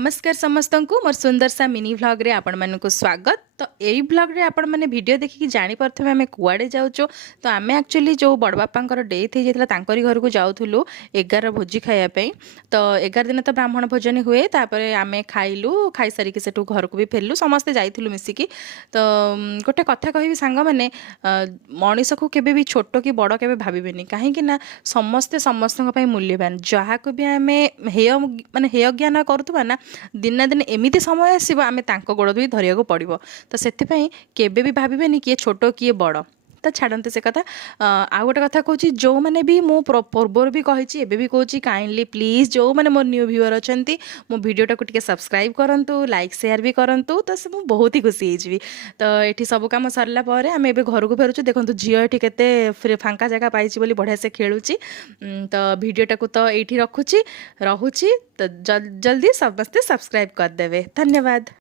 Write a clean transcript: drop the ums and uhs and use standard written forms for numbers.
नमस्कार समस्त को मोर सुंदर सा मिनी व्लॉग रे आपण मानक स्वागत। तो यही व्लॉग रे आपण मैंने वीडियो देखिकी जानी पारथबे आमे कुआडे जाउचो। तो आमे एक्चुअली जो बड़ बापांकर डेथ हो जाता तांकरी घर को जाउथुलु 11 भोजी खाया पे। तो 11 दिन तो ब्राह्मण भोजन हुए तापर आमे खाइलु खाई सारी के सेटू घर को भी फेरलु समस्ते जाइथुलु मिसिकी। तो गोटे कथा कहबी सांग माने मनीष को केबे भी छोट कि बड़ केबे भाबिबेनी काहे कि ना समस्ते समस्तक पई मूल्यवान जहा को भी आमे हेय माने हेय ज्ञान करूथबा ना दिन दिन एमती समय आसो आम गोड़ भी धरिया पड़ो। तो से केबे भी भावेनि किए छोट किए बड़ तो छाड़ते से कथा। आ गोटे कथा कहूँ जो मैंने भी मु पूर्वर भी कही भी कहूँ काइंडली प्लीज जो मैंने मोर न्यू व्यूअर अच्छा मो वीडियोटा को टिके सब्सक्राइब करूँ लाइक शेयर भी करूँ तो से मुझे बहुत ही खुशी होगी। तो ये सब कम सरला आम ए घर को फेरुचु देखो झील ये के फांका जगह पाई बढ़िया से खेलुची। तो वीडियोटा को तो ये रखुची रोची तो जल्दी समस्ते सब्सक्राइब करदे। धन्यवाद।